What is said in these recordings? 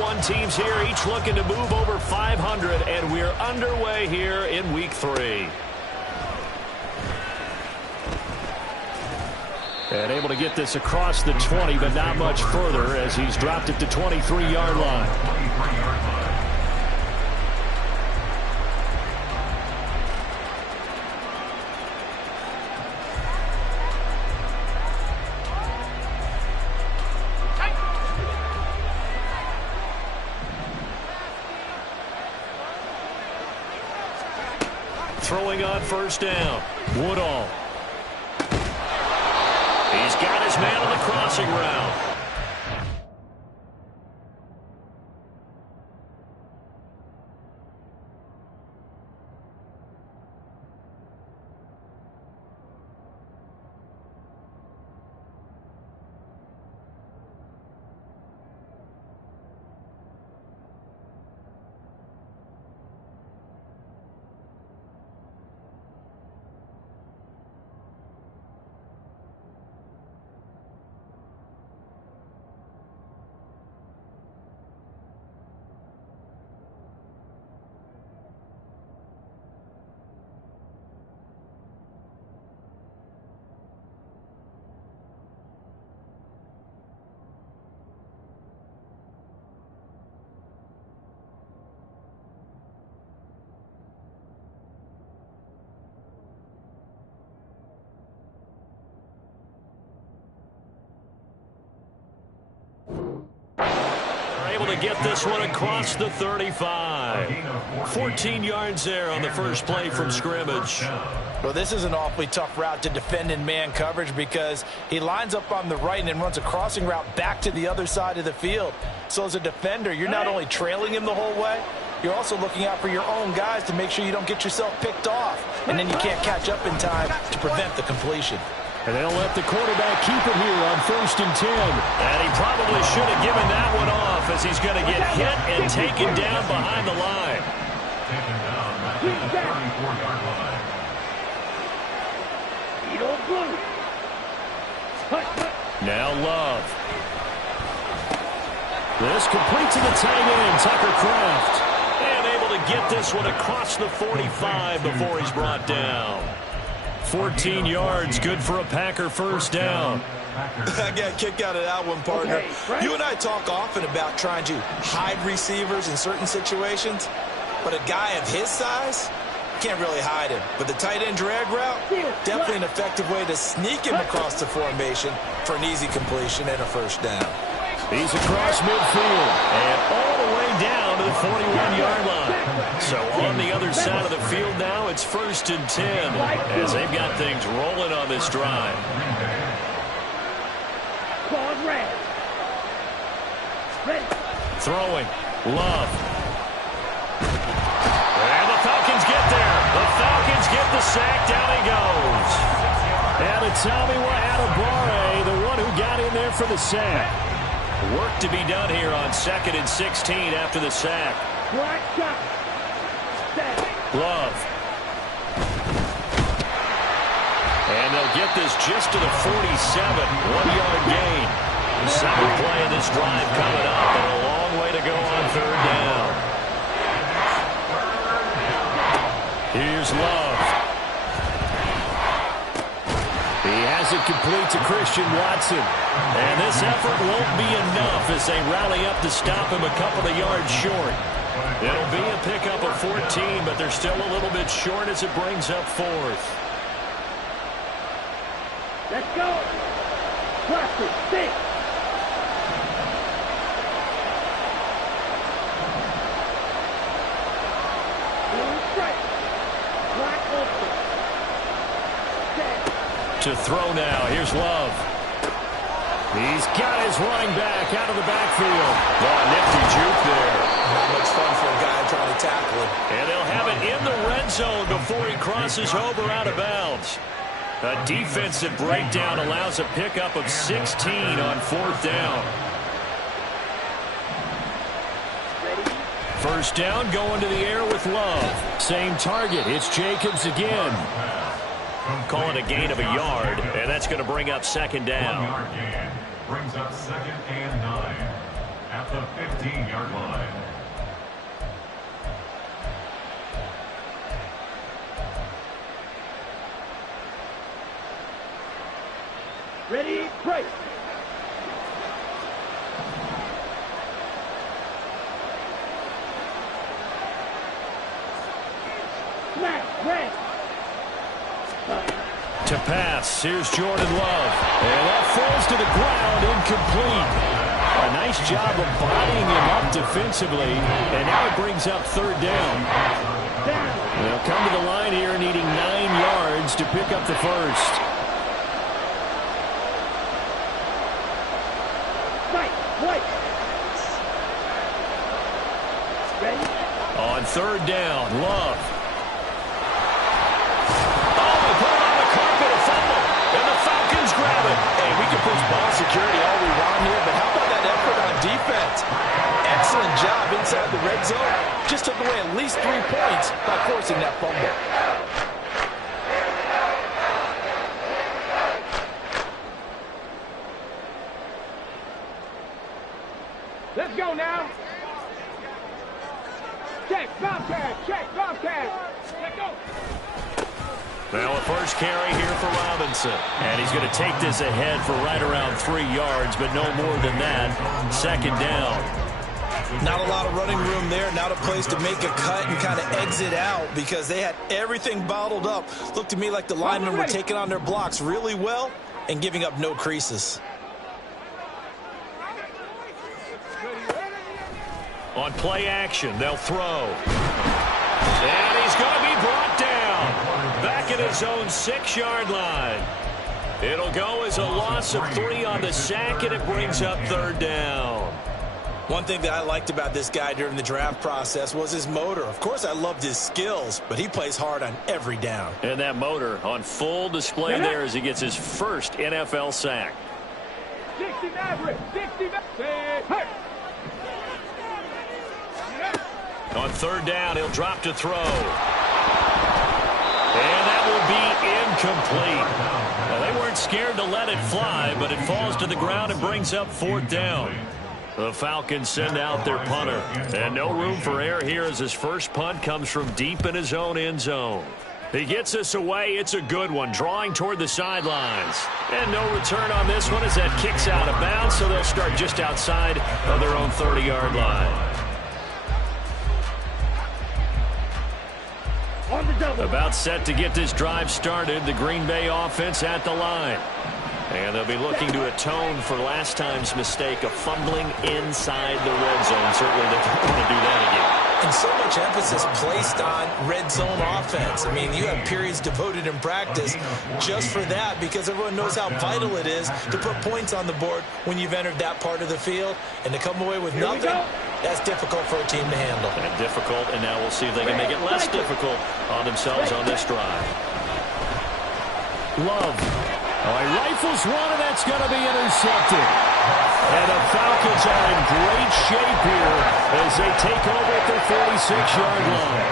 1 teams here, each looking to move over 500, and we're underway here in Week 3. And able to get this across the 20, but not much further as he's dropped it to 23-yard line. Throwing on first down. Woodall. He's got his man on the crossing route. To get this one across the 35. 14 yards there on the first play from scrimmage. Well, this is an awfully tough route to defend in man coverage because he lines up on the right and then runs a crossing route back to the other side of the field. So as a defender, you're not only trailing him the whole way, you're also looking out for your own guys to make sure you don't get yourself picked off. And then you can't catch up in time to prevent the completion. And they'll let the quarterback keep it here on 1st and 10. And he probably should have given that one off as he's going to get hit and taken down behind the line. Now Love. This complete to the tight end, Tucker Kraft. And able to get this one across the 45 before he's brought down. 14 yards, good for a Packer first down. I got a kick out of that one, partner. You and I talk often about trying to hide receivers in certain situations, but a guy of his size can't really hide him. But the tight end drag route, definitely an effective way to sneak him across the formation for an easy completion and a first down. He's across midfield and all the way down to the 41-yard line. So on the other side of the field now, it's 1st and 10 as they've got things rolling on this drive. Throwing. Love. And the Falcons get there. The Falcons get the sack. Down he goes. And it's Tommy Adebawore, the one who got in there for the sack. Work to be done here on 2nd and 16 after the sack. Love. And they'll get this just to the 47. 1-yard gain. Second play of this drive coming up, and a long way to go on 3rd down. Here's Love. He has it complete to Christian Watson. And this effort won't be enough as they rally up to stop him a couple of yards short. It'll be a pickup of 14, but they're still a little bit short as it brings up 4th. Let's go. Cluster, 6. To throw now. Here's Love. He's got his running back out of the backfield. Oh, nifty juke there. Not much fun for a guy trying to tackle him. And they'll have it in the red zone before he crosses over out of bounds. A defensive breakdown allows a pickup of 16 on 4th down. First down going to the air with Love. Same target. It's Jacobs again. Calling a gain of a yard, and that's going to bring up 2nd down. Brings up 2nd and 9. the 15-yard line. Ready, break. Smash, red. To pass, here's Jordan Love. And that falls to the ground, incomplete. A nice job of bodying him up defensively, and now it brings up third down. They'll come to the line here needing 9 yards to pick up the first. On third down, Love. Oh, they put it on the carpet, a fumble, and the Falcons grab it. Hey, we can push ball security all we want here, but how about that effort on defense? Excellent job inside the red zone. Just took away at least 3 points by forcing that fumble. Let's go now. Check, Bobcat. Let's go. Well, a first carry here for Robinson. And he's going to take this ahead for right around 3 yards, but no more than that. Second down. Not a lot of running room there. Not a place to make a cut and kind of exit out because they had everything bottled up. Looked to me like the linemen were taking on their blocks really well and giving up no creases. On play action, they'll throw. And he's going to be brought down. Back at his own 6-yard line. It'll go as a loss of 3 on the sack, and it brings up third down. One thing that I liked about this guy during the draft process was his motor. Of course, I loved his skills, but he plays hard on every down. And that motor on full display there as he gets his first NFL sack. 60 Maverick, 60 Maverick. On third down, he'll drop to throw. And that will be incomplete. Well, they weren't scared to let it fly, but it falls to the ground and brings up fourth down. The Falcons send out their punter. And no room for error here as his first punt comes from deep in his own end zone. He gets this away. It's a good one, drawing toward the sidelines. And no return on this one as that kicks out of bounds, so they'll start just outside of their own 30-yard line. About set to get this drive started, the Green Bay offense at the line. And they'll be looking to atone for last time's mistake of fumbling inside the red zone. Certainly they don't want to do that again. And so much emphasis placed on red zone offense. I mean, you have periods devoted in practice just for that because everyone knows how vital it is to put points on the board when you've entered that part of the field. And to come away with nothing, that's difficult for a team to handle. And difficult, and now we'll see if they can make it less difficult on themselves on this drive. Love. Oh, he rifles one, and that's going to be intercepted. And the Falcons are in great shape here as they take over at their 46-yard line.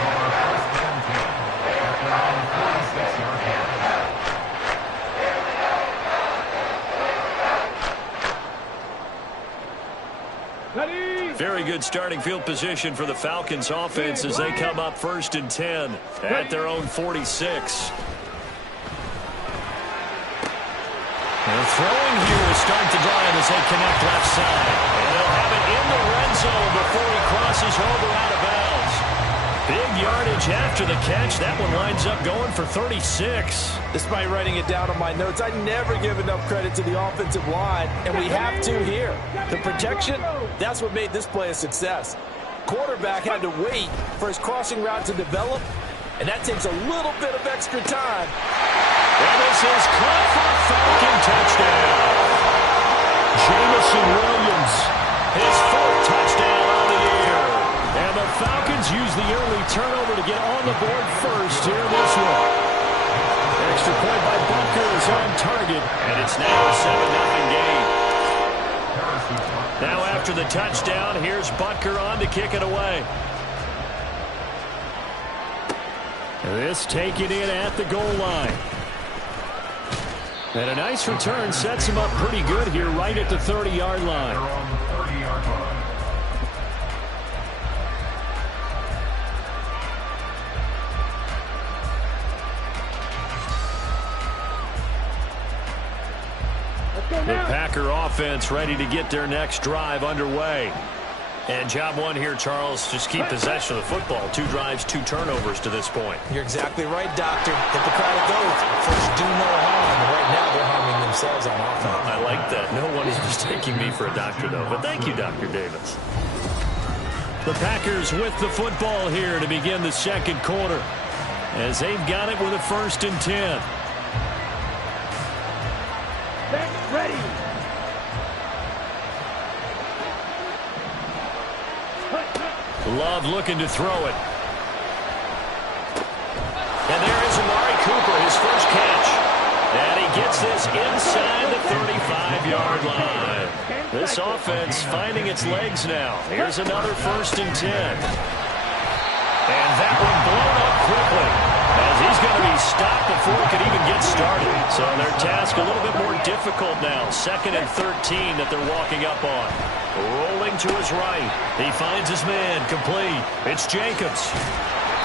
Very good starting field position for the Falcons offense as they come up 1st and 10 at their own 46. They're throwing here to start the drive as they connect left side. And they'll have it in the red zone before he crosses over out of bounds. Big yardage after the catch. That one lines up going for 36. Despite writing it down on my notes, I never give enough credit to the offensive line, and we have to here. The protection, that's what made this play a success. Quarterback had to wait for his crossing route to develop, and that takes a little bit of extra time. And this is caught for a Falcon touchdown. Jamison Williams, his 4th touchdown on the year. And the Falcons use the early turnover to get on the board first here in this one. Extra point by Bunker is on target, and it's now a 7-0 game. Now after the touchdown, here's Bunker on to kick it away. This taken in at the goal line. And a nice return sets him up pretty good here right at the 30-yard line. The Packer offense ready to get their next drive underway. And job one here, Charles, just keep possession of the football. 2 drives, 2 turnovers to this point. You're exactly right, Doctor. Hippocratic oath. First, do no harm. Right now, they're harming themselves on offense. I like that. No one is mistaking me for a doctor, though. But thank you, Dr. Davis. The Packers with the football here to begin the second quarter, as they've got it with a 1st and 10. Ready. Love looking to throw it. And there is Amari Cooper, his first catch. And he gets this inside the 35-yard line. This offense finding its legs now. Here's another 1st and 10. And that one blown up quickly, as he's going to be stopped before it could even get started. So their task a little bit more difficult now. 2nd and 13 that they're walking up on. Rolling to his right. He finds his man complete. It's Jacobs.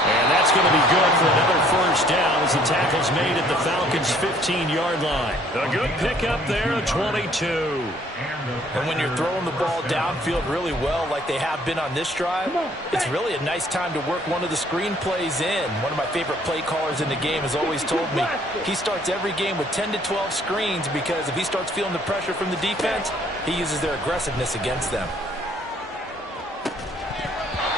And that's going to be good for another 1st down as the tackle's made at the Falcons' 15-yard line. A good pickup there, a 22. And when you're throwing the ball downfield really well like they have been on this drive, it's really a nice time to work one of the screen plays in. One of my favorite play callers in the game has always told me he starts every game with 10 to 12 screens because if he starts feeling the pressure from the defense, he uses their aggressiveness against them.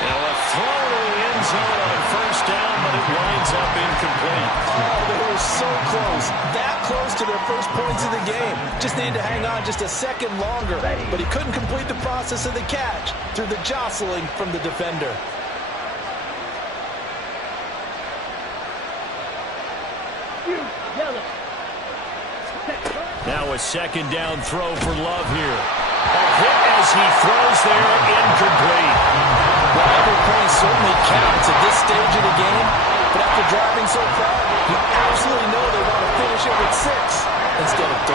Now a throw to the end zone on 1st down, but it winds up incomplete. Oh, they were so close. That close to their first points of the game. Just needed to hang on just a second longer. But he couldn't complete the process of the catch through the jostling from the defender. Now a 2nd down throw for Love here. A hit as he throws there, incomplete. Well, every point certainly counts at this stage of the game. But after driving so far, you absolutely know they want to finish it with 6 instead of 3.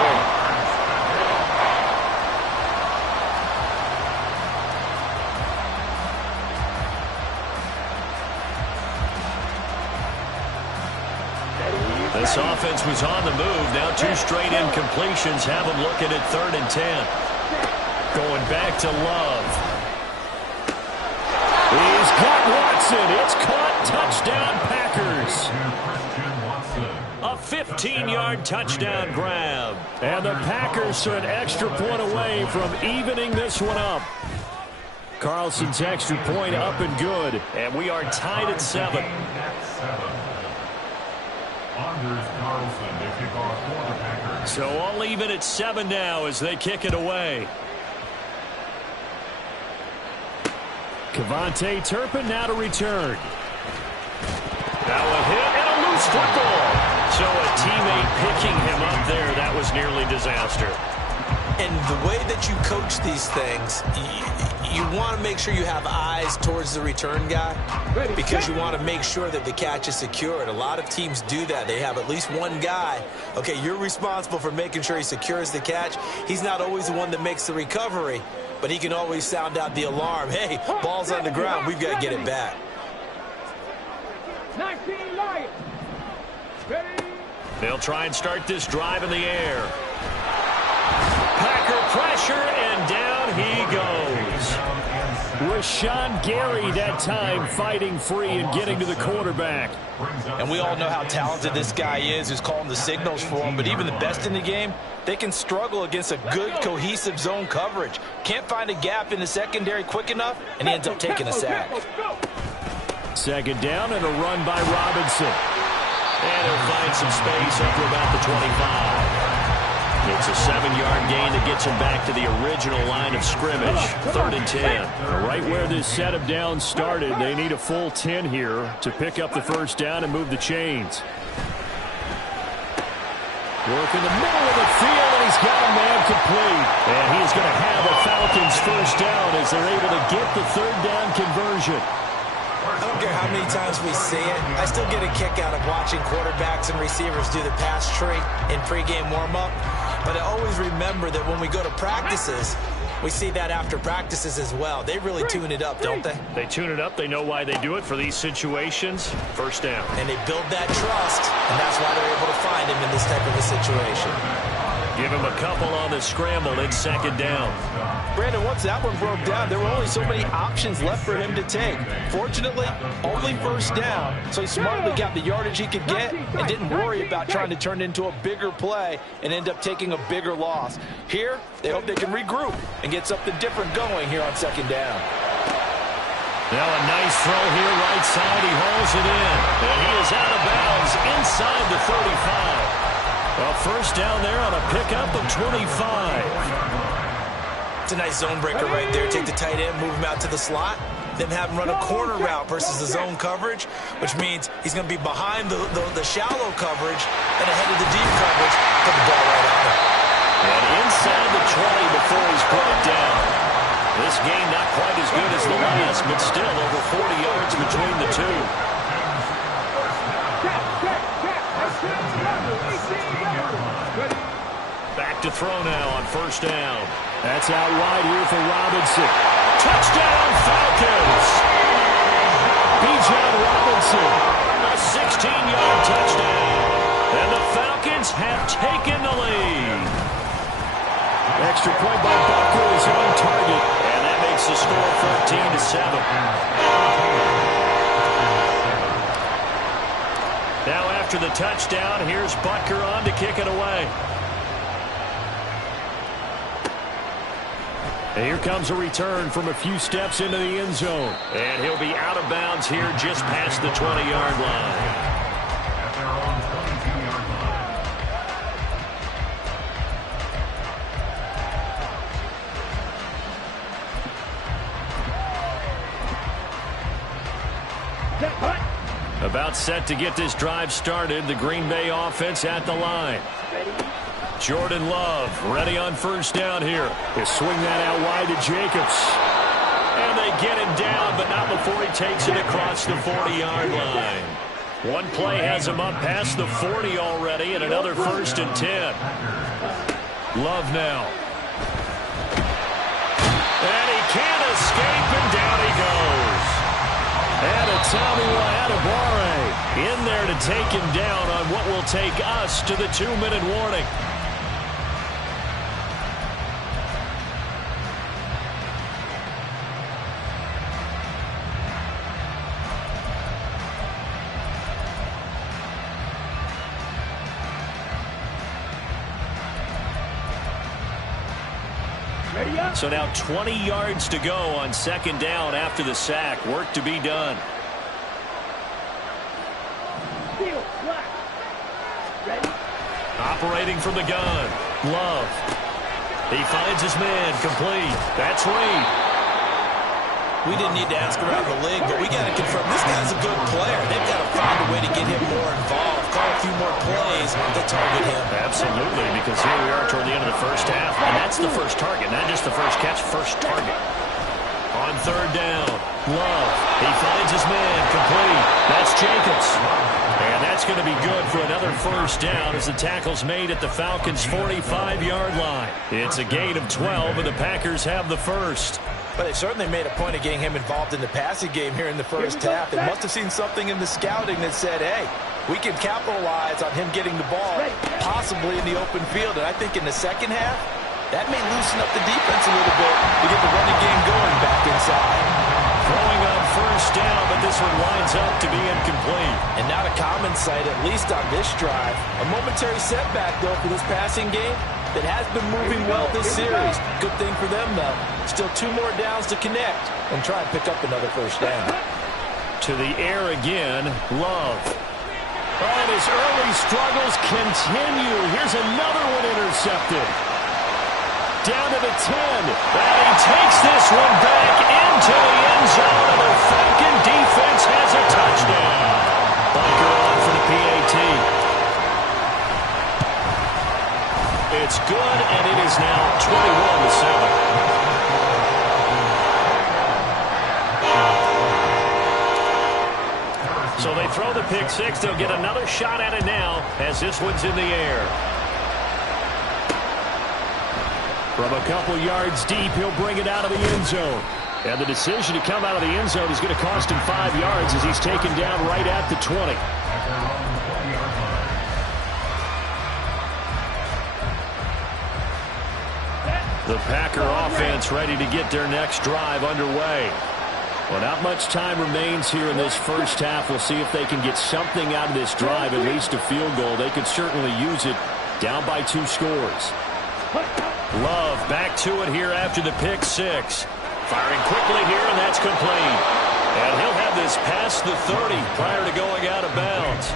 This offense was on the move. Now 2 straight incompletions have them looking at 3rd and 10. Going back to Love. He's got Watson. It's caught. Touchdown, Packers. A 15-yard touchdown grab. And the Packers are an extra point away from evening this one up. Carlson's extra point up and good. And we are tied at 7. So all even at 7 now as they kick it away. Kevontae Turpin now to return. Now a hit and a loose football. So a teammate picking him up there. That was nearly disaster. And the way that you coach these things, you want to make sure you have eyes towards the return guy because you want to make sure that the catch is secured. A lot of teams do that. They have at least one guy. Okay, you're responsible for making sure he secures the catch. He's not always the one that makes the recovery, but he can always sound out the alarm. Hey, ball's on the ground. We've got to get it back. 19 Lions. Ready. They'll try and start this drive in the air. Packer pressure, and down he goes. Rashawn Gary that time fighting free and getting to the quarterback. And we all know how talented this guy is who's calling the signals for him, but even the best in the game, they can struggle against a good, cohesive zone coverage. Can't find a gap in the secondary quick enough, and he ends up taking a sack. 2nd down and a run by Robinson. And he'll find some space up to about the 25. It's a 7-yard gain that gets him back to the original line of scrimmage. 3rd and 10. Right where this set of downs started, they need a full 10 here to pick up the 1st down and move the chains. Work in the middle of the field, and he's got a man complete. And he's going to have a Falcons 1st down as they're able to get the 3rd down conversion. I don't care how many times we see it. I still get a kick out of watching quarterbacks and receivers do the pass tree in pregame warm-up. But I always remember that when we go to practices, we see that after practices as well. They really tune it up, don't they? They tune it up. They know why they do it for these situations. 1st down. And they build that trust, and that's why they're able to find him in this type of a situation. Give him a couple on the scramble. It's second down. Brandon, once that one broke down, there were only so many options left for him to take. Fortunately, only first down, so he smartly got the yardage he could get and didn't worry about trying to turn it into a bigger play and end up taking a bigger loss. Here, they hope they can regroup and get something different going here on second down. Now a nice throw here, right side. He hauls it in. And he is out of bounds inside the 35. A first down there on a pickup of 25. It's a nice zone breaker right there. Take the tight end, move him out to the slot, then have him run a corner route versus the zone coverage, which means he's going to be behind the shallow coverage and ahead of the deep coverage. Put the ball right on him. And inside the 20 before he's brought down. This game not quite as good as the last, but still over 40 yards between the two. Back to throw now on first down. That's out wide here for Robinson. Touchdown Falcons! Bijan Robinson, a 16-yard touchdown. And the Falcons have taken the lead. Extra point by Bucker is on target. And that makes the score 13-7. Now after the touchdown, here's Butker on to kick it away. And here comes a return from a few steps into the end zone. And he'll be out of bounds here just past the 20-yard line. At their own 22-yard line. About set to get this drive started. The Green Bay offense at the line. Jordan Love ready on first down here. He'll swing that out wide to Jacobs. And they get him down, but not before he takes it across the 40-yard line. One play has him up past the 40 already, and another 1st and 10. Love now. And he can't escape, and down he goes. And a Tommy Adebawore in there to take him down on what will take us to the 2-minute warning. So now 20 yards to go on second down after the sack. Work to be done. Operating from the gun. Love. He finds his man complete. That's Reed. We didn't need to ask around the league, but we got to confirm this guy's a good player. They've got to find a way to get him more involved, call a few more plays to target him. Absolutely, because here we are toward the end of the first half, and that's the first target, not just the first catch, first target. On third down, Love. He finds his man complete. That's Jacobs. And that's going to be good for another first down as the tackle's made at the Falcons' 45-yard line. It's a gain of 12, and the Packers have the first. But they certainly made a point of getting him involved in the passing game here in the first half. They must have seen something in the scouting that said, hey, we can capitalize on him getting the ball, possibly in the open field. And I think in the second half, that may loosen up the defense a little bit to get the running game going back inside. Throwing on first down, but this one winds up to be incomplete. And not a common sight, at least on this drive. A momentary setback, though, for this passing game that has been moving well this series. Good thing for them, though. Still 2 more downs to connect and try and pick up another first down. To the air again, Love. And his early struggles continue. Here's another one intercepted. Down to the 10. And he takes this one back into the end zone, and the Falcon defense has a touchdown. Bunker on for the PAT. It's good, and it is now 21-7. So they throw the pick six. They'll get another shot at it now as this one's in the air. From a couple yards deep, he'll bring it out of the end zone. And the decision to come out of the end zone is going to cost him 5 yards as he's taken down right at the 20. The Packer offense ready to get their next drive underway. Well, not much time remains here in this first half. We'll see if they can get something out of this drive, at least a field goal. They could certainly use it, down by 2 scores. Love back to it here after the pick 6. Firing quickly here, and that's complete. And he'll have this past the 30 prior to going out of bounds.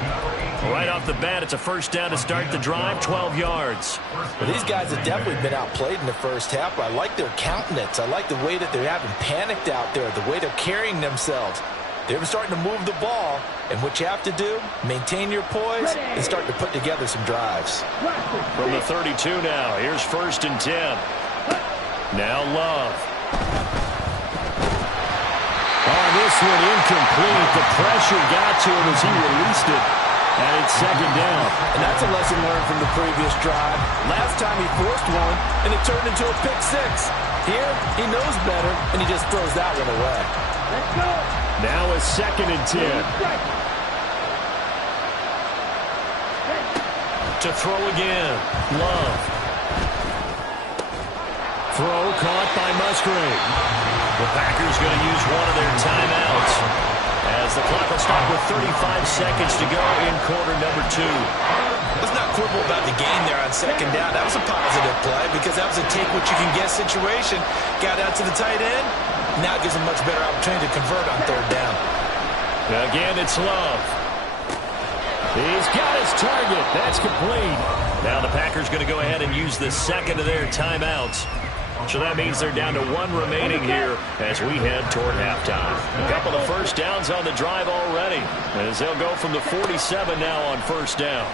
Right off the bat, it's a first down to start the drive, 12 yards. Well, these guys have definitely been outplayed in the first half, but I like their countenance. I like the way that they're having panicked out there, the way they're carrying themselves. They're starting to move the ball, and what you have to do, maintain your poise and start to put together some drives. From the 32 now, here's 1st and 10. Now Love. On this one, incomplete. The pressure got to him as he released it. And it's 2nd down. And that's a lesson learned from the previous drive. Last time he forced one, and it turned into a pick 6. Here, he knows better, and he just throws that one away. Let's go. Now a 2nd and 10. To throw again. Love. Throw caught by Musgrave. The Packers going to use one of their timeouts as the clock will stop with 35 seconds to go in quarter number 2. Let's not quibble about the game there on 2nd down. That was a positive play because that was a take-what-you-can-get situation. Got out to the tight end. Now gives him much better opportunity to convert on 3rd down. Again, it's Love. He's got his target. That's complete. Now the Packers going to go ahead and use the 2nd of their timeouts. So that means they're down to 1 remaining here as we head toward halftime. A couple of first downs on the drive already, as they'll go from the 47 now on 1st down.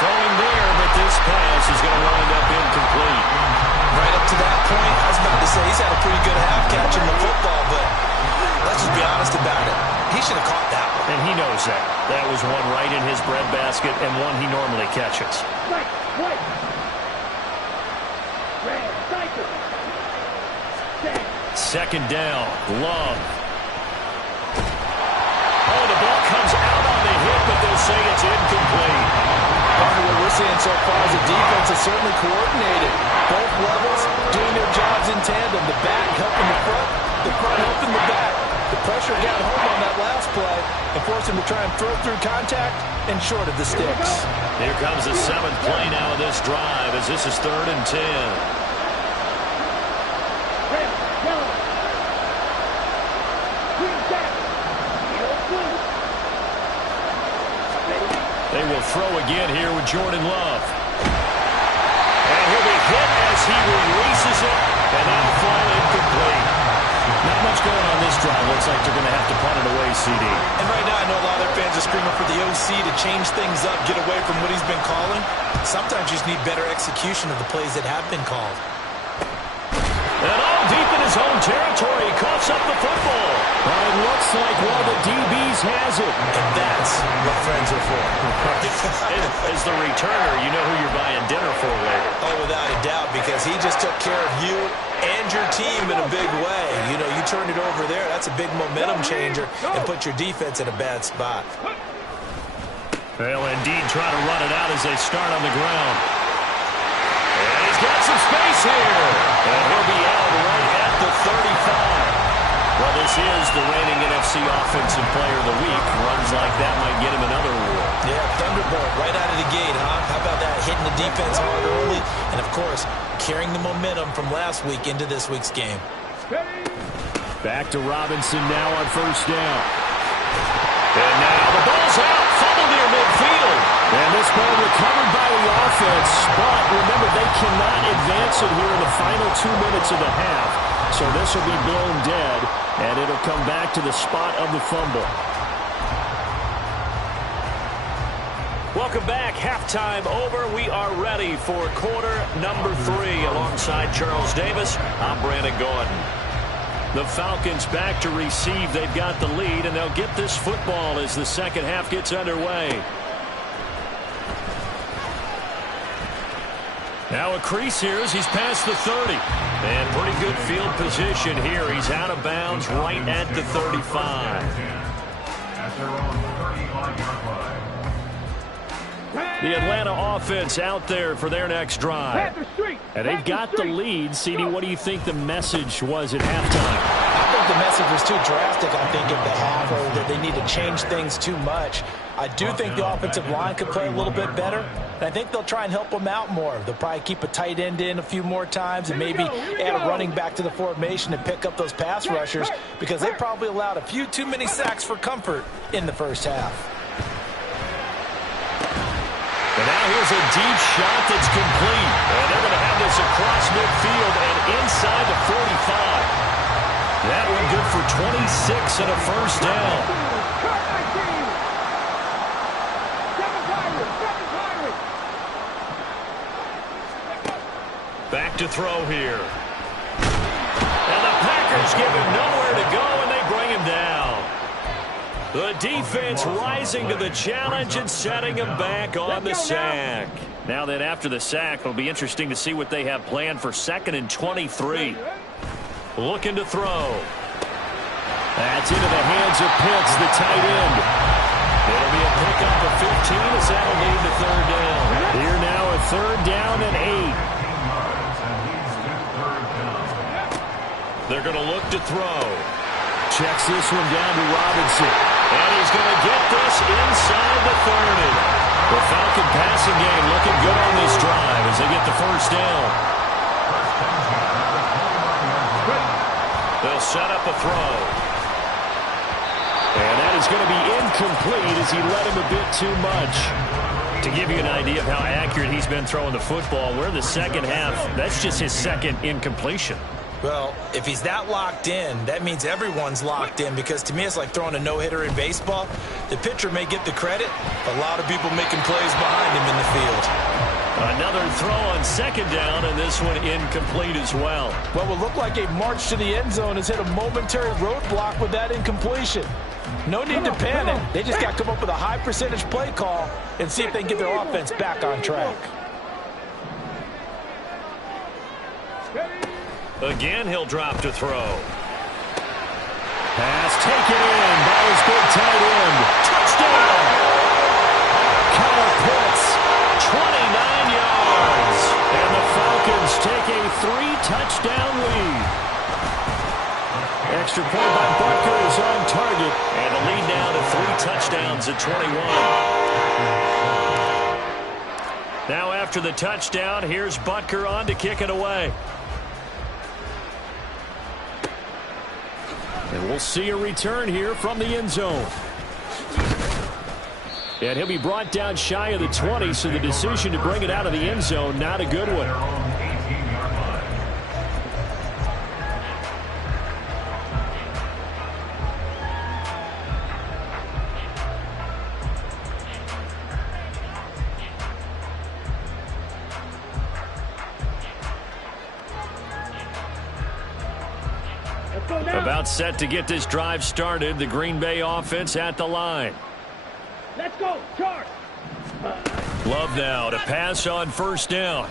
Throwing there, but this pass is going to wind up incomplete. Right up to that point, I was about to say he's had a pretty good half catching the football, but let's just be honest about it. He should have caught that one. And he knows that. That was one right in his breadbasket and one he normally catches. Right. 2nd down. Love. Oh, the ball comes out on the hit, but they'll say it's incomplete. Part of what we're seeing so far is the defense is certainly coordinated. Both levels doing their jobs in tandem. The back helping the front helping the back. The pressure got home on that last play and forced him to try and throw through contact and short of the sticks. Here comes the 7th play now of this drive as this is 3rd and 10. They will throw again here with Jordan Love. And he'll be hit as he releases it, and that'll fall incomplete. Not much going on this drive. Looks like they're going to have to punt it away, CD. And right now I know a lot of their fans are screaming for the OC to change things up, get away from what he's been calling. Sometimes you just need better execution of the plays that have been called. And all deep in his own territory, he coughs up the football. Well, it looks like one of the DBs has it. And that's what friends are for. As the returner, you know who you're buying dinner for later. Oh, without a doubt, because he just took care of you and your team in a big way. You know, you turned it over there. That's a big momentum changer and put your defense in a bad spot. They'll indeed try to run it out as they start on the ground. And he's got some space here. And he'll be out right at the 35. Well, this is the reigning NFC Offensive Player of the Week. Runs like that might get him another award. Yeah, Thunderbolt right out of the gate, huh? How about that? Hitting the defense hard early. And, of course, carrying the momentum from last week into this week's game. Back to Robinson now on 1st down. And now the ball's out. Fumble near midfield. And this ball recovered by the offense. But remember, they cannot advance it here in the final 2 minutes of the half. So this will be blown dead, and it'll come back to the spot of the fumble. Welcome back. Halftime over. We are ready for quarter number 3. Alongside Charles Davis, I'm Brandon Gordon. The Falcons back to receive. They've got the lead, and they'll get this football as the second half gets underway. Now a crease here as he's past the 30. And pretty good field position here. He's out of bounds right at the 35. At their own 35-yard line. The Atlanta offense out there for their next drive. And they've got the lead. CD, what do you think the message was at halftime? I think the message was too drastic, I think, at the half, or that they need to change things too much. I do think the offensive line could play a little bit better, and I think they'll try and help them out more. They'll probably keep a tight end in a few more times and maybe add a running back to the formation and pick up those pass rushers, because they probably allowed a few too many sacks for comfort in the first half. And now here's a deep shot that's complete. And they're going to have this across midfield and inside the 45. That one good for 26 and a first down. Back to throw here. And the Packers give him nowhere to go, and they bring him down. The defense rising to the challenge and setting him back on the sack. Now then, after the sack, it'll be interesting to see what they have planned for 2nd and 23. Looking to throw. That's into the hands of Pitts, the tight end. It'll be a pickup of 15 as that'll lead to 3rd down. Here now a 3rd down and 8. They're going to look to throw. Checks this one down to Robinson. And he's going to get this inside the 30. The Falcon passing game looking good on this drive as they get the first down. They'll set up a throw. And that is going to be incomplete as he led him a bit too much. To give you an idea of how accurate he's been throwing the football, we're in the second half. That's just his 2nd incompletion. Well, if he's that locked in, that means everyone's locked in, because to me it's like throwing a no-hitter in baseball. The pitcher may get the credit, a lot of people making plays behind him in the field. Another throw on 2nd down, and this one incomplete as well. What will look like a march to the end zone has hit a momentary roadblock with that incompletion. No need to panic. They just got to come up with a high percentage play call and see if they can get their offense back on track. Again, he'll drop to throw. Pass taken in by his big tight end. Touchdown! Kyle Pitts, 29 yards. And the Falcons take a 3-touchdown lead. Extra point by Butker is on target. And the lead now to 3 touchdowns at 21. Now after the touchdown, here's Butker on to kick it away. And we'll see a return here from the end zone. And he'll be brought down shy of the 20, so the decision to bring it out of the end zone, not a good one. About set to get this drive started. The Green Bay offense at the line. Let's go, charge. Love now to pass on 1st down.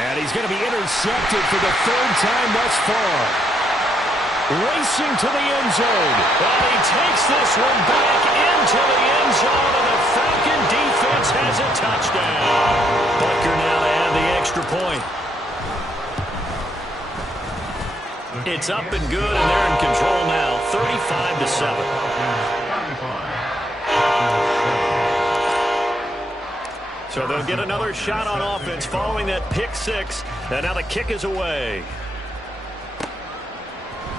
And he's going to be intercepted for the 3rd time thus far. Racing to the end zone. And he takes this one back into the end zone, and the Falcon defense has a touchdown. Butker now to add the extra point. It's up and good, and they're in control now, 35-7. So they'll get another shot on offense following that pick 6, and now the kick is away.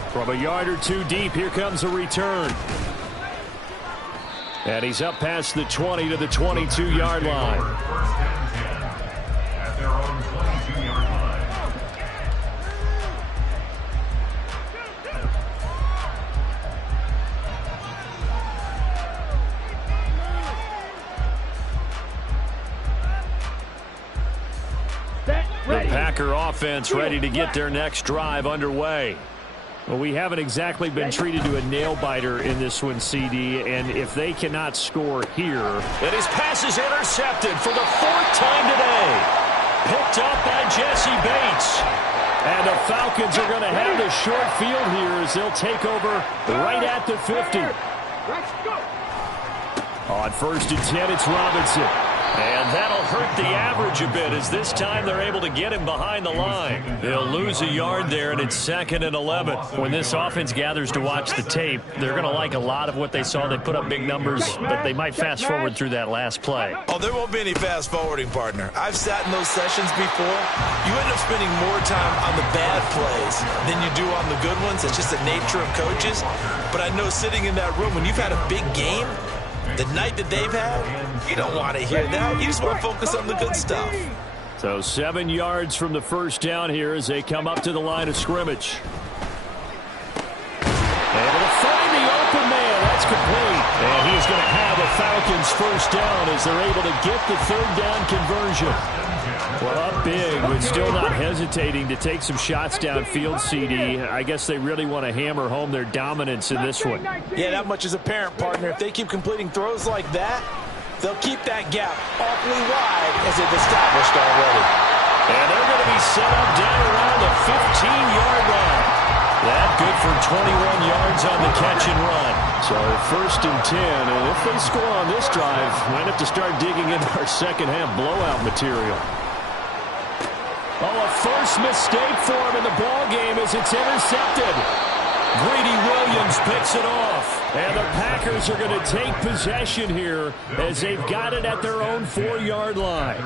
From a yard or 2 deep, here comes a return. And he's up past the 20 to the 22-yard line. At their own 22-yard line. The Packer offense ready to get their next drive underway. Well, we haven't exactly been treated to a nail-biter in this one, CD, and if they cannot score here... And his pass is intercepted for the 4th time today. Picked up by Jesse Bates. And the Falcons are going to have the short field here as they'll take over right at the 50. Let's go. On 1st and 10, it's Robinson. And that'll hurt the average a bit as this time they're able to get him behind the line. They'll lose a yard there, and it's 2nd and 11. When this offense gathers to watch the tape, they're going to like a lot of what they saw. They put up big numbers, but they might fast forward through that last play. Oh, there won't be any fast forwarding, partner. I've sat in those sessions before. You end up spending more time on the bad plays than you do on the good ones. It's just the nature of coaches. But I know sitting in that room, when you've had a big game, the night that they've had, you don't want to hear that. You just want to focus on the good stuff. So 7 yards from the first down here as they come up to the line of scrimmage. Able to find the open man. That's complete. And he's going to have a Falcons first down as they're able to get the 3rd down conversion. Well, up big, but still not hesitating to take some shots downfield, CD. I guess they really want to hammer home their dominance in this one. Yeah, that much is apparent, partner. If they keep completing throws like that, they'll keep that gap awfully wide as they've established already. And they're going to be set up down around the 15-yard line. That good for 21 yards on the catch and run. So 1st and 10, and if they score on this drive, might have to start digging into our second-half blowout material. Oh, a first mistake for him in the ball game as it's intercepted. Greedy Williams picks it off. And the Packers are going to take possession here as they've got it at their own 4-yard line.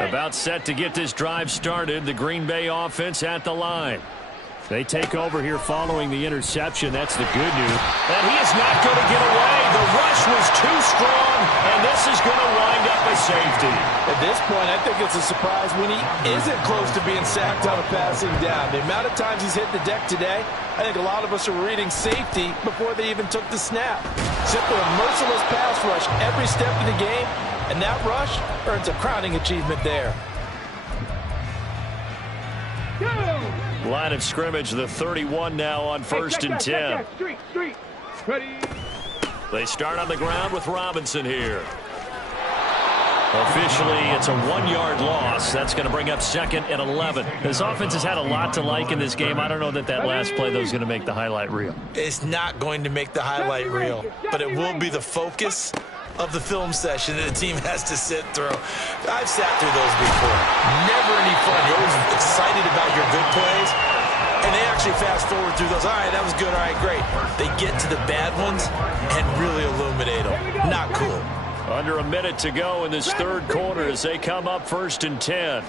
About set to get this drive started. The Green Bay offense at the line. They take over here following the interception. That's the good news. And he is not going to get away. The rush was too strong, and this is going to wind up a safety. At this point, I think it's a surprise when he isn't close to being sacked on a passing down. The amount of times he's hit the deck today, I think a lot of us are reading safety before they even took the snap. Simply a merciless pass rush every step of the game. And that rush earns a crowning achievement there. Line of scrimmage, the 31 now on 1st and 10. They start on the ground with Robinson here. Officially, it's a 1-yard loss. That's going to bring up 2nd and 11. This offense has had a lot to like in this game. I don't know that last play, though, is going to make the highlight reel. It's not going to make the highlight reel, but it will be the focus of the film session that the team has to sit through. I've sat through those before. Never any fun. You're always excited about your good plays, and they actually fast forward through those. All right, that was good. All right, great. They get to the bad ones and really illuminate them. Not cool. Under a minute to go in this 3rd quarter as they come up 1st and 10.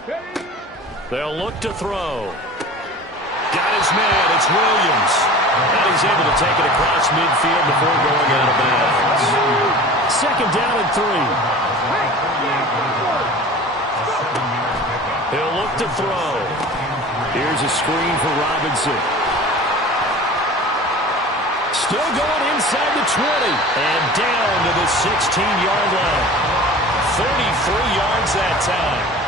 They'll look to throw. Got his man. It's Williams. And he's able to take it across midfield before going out of bounds. 2nd down and 3. He'll look to throw. Here's a screen for Robinson. Still going inside the 20. And down to the 16-yard line. 33 yards that time.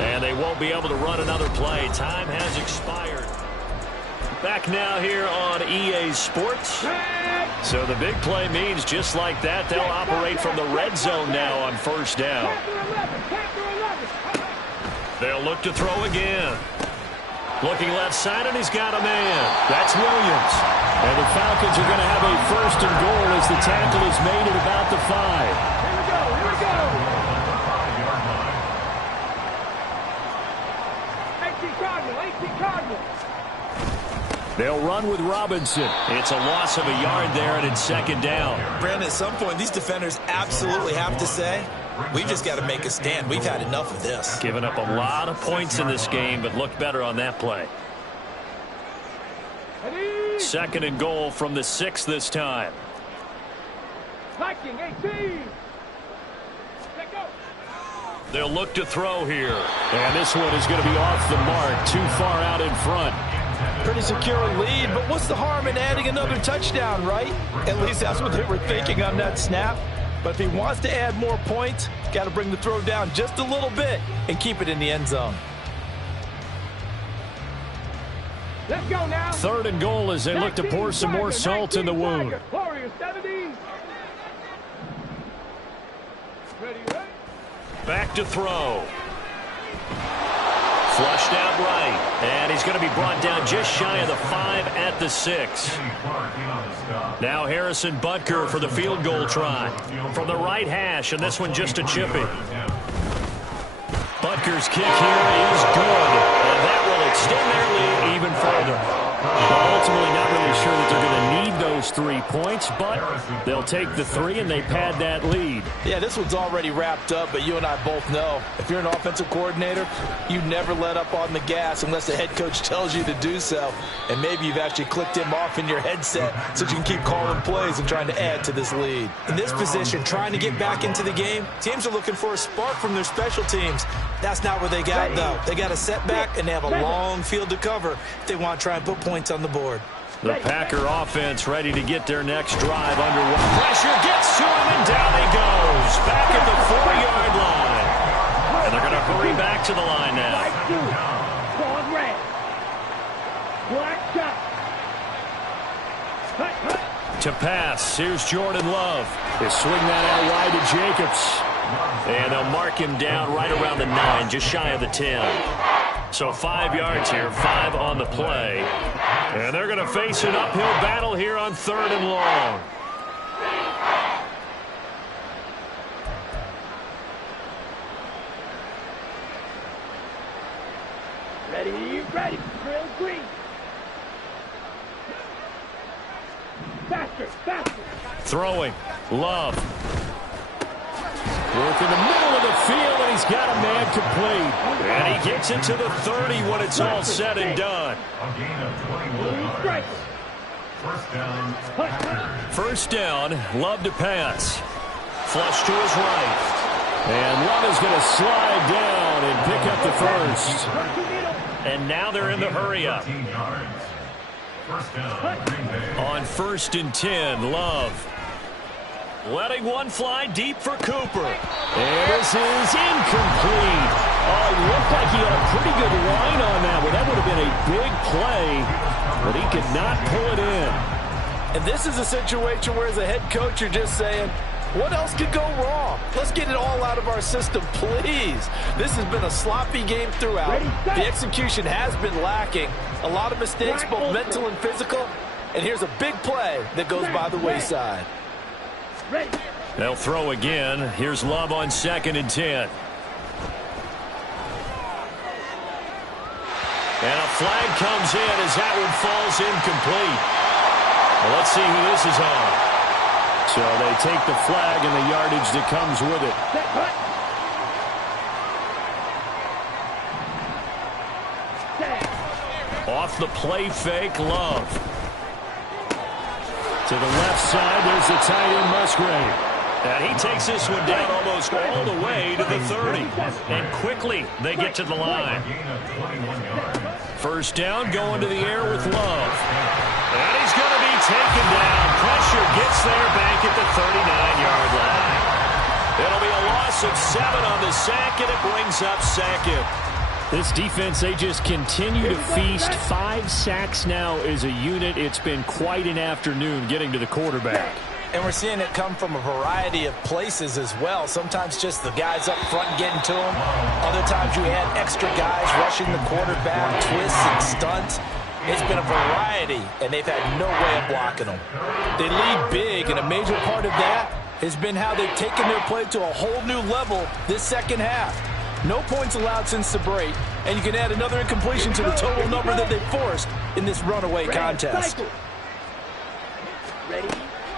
And they won't be able to run another play. Time has expired. Back now here on EA Sports. So the big play means just like that, they'll operate from the red zone now on 1st down. They'll look to throw again. Looking left side, and he's got a man. That's Williams. And the Falcons are going to have a 1st and goal as the tackle is made at about the 5. Here we go. 18 Cardinal. They'll run with Robinson. It's a loss of a yard there, and it's 2nd down. Brandon, at some point, these defenders absolutely have to say, we've just got to make a stand. We've had enough of this. Giving up a lot of points in this game, but looked better on that play. 2nd and goal from the 6 this time. Liking 18. They'll look to throw here. And this one is going to be off the mark, too far out in front. Pretty secure lead, but what's the harm in adding another touchdown, right? At least that's what they were thinking on that snap. But if he wants to add more points, got to bring the throw down just a little bit and keep it in the end zone. Let's go now. 3rd and goal as they look to pour some more salt in the wound. Warriors 70. Ready, ready. Back to throw. Flushed out right. And he's going to be brought down just shy of the 5 at the 6. Now Harrison Butker for the field goal try. From the right hash, and this one just a chippy. Butker's kick here is good. And that will extend their lead even further. Well, ultimately not really sure that they're going to need those 3 points, but they'll take the 3 and they pad that lead. Yeah, this one's already wrapped up, but you and I both know if you're an offensive coordinator, you never let up on the gas unless the head coach tells you to do so. And maybe you've actually clicked him off in your headset so you can keep calling plays and trying to add to this lead. In this position, trying to get back into the game, teams are looking for a spark from their special teams. That's not what they got, though. They got a setback, and they have a long field to cover if they want to try and put points on the board. The Packer offense ready to get their next drive underway. Pressure gets to him, and down he goes. Back at the 4-yard line. And they're going to hurry back to the line now. White suit. Ball red. Black shot. Cut, cut. To pass, here's Jordan Love. They swing that out wide to Jacobs. And they'll mark him down right around the 9, just shy of the 10. So 5 yards here, 5 on the play. And they're going to face an uphill battle here on 3rd and long. Ready, ready. Drill green. Faster, faster. Throwing, Love. Work in the middle of the field, and he's got a man complete. And he gets it to the 30 when it's all said and done. A gain of 21 yards. First down, Love to pass. Flush to his right. And Love is going to slide down and pick up the first. And now they're in the hurry-up. 13 yards. First down, Green Bay. On 1st and 10, Love. Letting one fly deep for Cooper. And this is incomplete. Oh, it looked like he had a pretty good line on that one. That would have been a big play, but he could not pull it in. And this is a situation where as a head coach, you're just saying, what else could go wrong? Let's get it all out of our system, please. This has been a sloppy game throughout. The execution has been lacking. A lot of mistakes, both mental and physical. And here's a big play that goes by the wayside. They'll throw again. Here's Love on 2nd and 10. And a flag comes in as that one falls incomplete. Well, let's see who this is on. So they take the flag and the yardage that comes with it. Off the play fake, Love. To the left side, there's the tight end, Musgrave. And he takes this one down almost all the way to the 30. And quickly, they get to the line. First down, going to the air with Love. And he's going to be taken down. Pressure gets there back at the 39-yard line. It'll be a loss of 7 on the sack, and it brings up 2nd. This defense, they just continue to feast. 5 sacks now as a unit. It's been quite an afternoon getting to the quarterback. And we're seeing it come from a variety of places as well. Sometimes just the guys up front getting to him. Other times you had extra guys rushing the quarterback, twists and stunts. It's been a variety, and they've had no way of blocking them. They lead big, and a major part of that has been how they've taken their play to a whole new level this second half. No points allowed since the break, and you can add another incompletion to the total number that they forced in this runaway contest.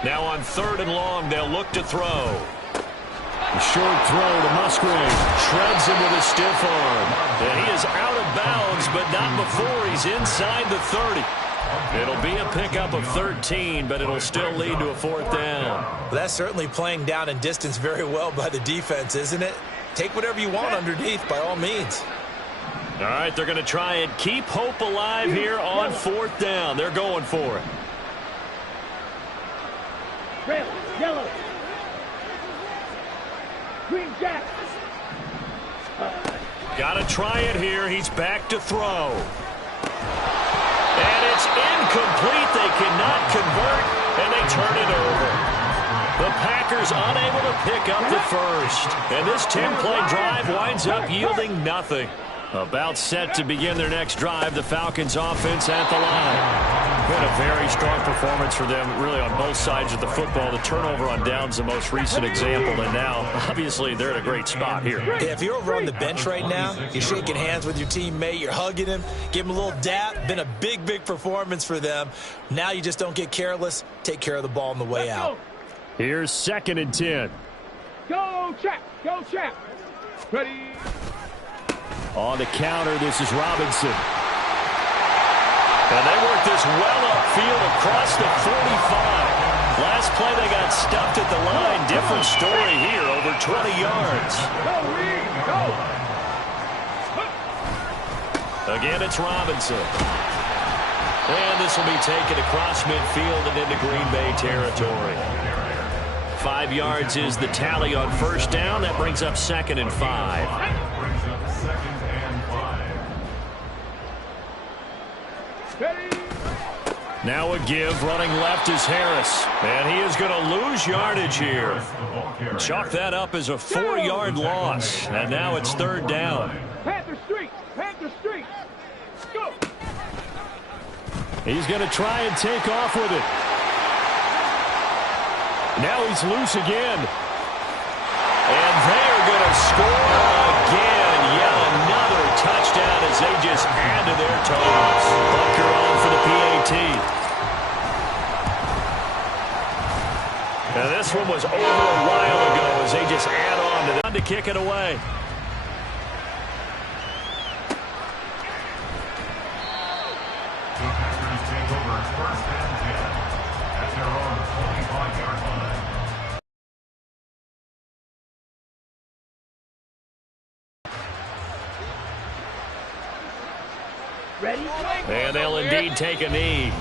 Now on 3rd and long, they'll look to throw. A short throw to Musgrave. Shreds him with a stiff arm. And he is out of bounds, but not before he's inside the 30. It'll be a pickup of 13, but it'll still lead to a 4th down. Well, that's certainly playing down and distance very well by the defense, isn't it? Take whatever you want underneath, by all means. All right, they're going to try and keep hope alive here on 4th down. They're going for it. Red, yellow. Green jack. Got to try it here. He's back to throw. And it's incomplete. They cannot convert, and they turn it over. The Packers unable to pick up the first. And this 10-play drive winds up yielding nothing. About set to begin their next drive, the Falcons offense at the line. Been a very strong performance for them, really, on both sides of the football. The turnover on downs, the most recent example, and now, obviously, they're in a great spot here. Yeah, if you're over on the bench right now, you're shaking hands with your teammate, you're hugging him, give him a little dap. Been a big, big performance for them. Now you just don't get careless. Take care of the ball on the way out. Here's 2nd and 10. Go, Chap. Go, Chap. Ready. On the counter, this is Robinson. And they work this well upfield across the 45. Last play, they got stuffed at the line. Different story here, over 20 yards. Go, Again, it's Robinson. And this will be taken across midfield and into Green Bay territory. 5 yards is the tally on first down. That brings up 2nd and 5. Now a give, running left is Harris. And he is going to lose yardage here. Chalk that up as a 4-yard loss. And now it's 3rd down. Panther Street. Panther Street. Go. He's going to try and take off with it. Now he's loose again. And they're going to score again. Yet another touchdown as they just add to their totals. Bunker on for the PAT. Now this one was over a while ago as they just add on to them to kick it away. The Packers take over 1st and 10 at their own 25-yard line. Ready. And they'll indeed take a knee.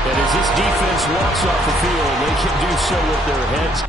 And as this defense walks off the field, they can do so with their heads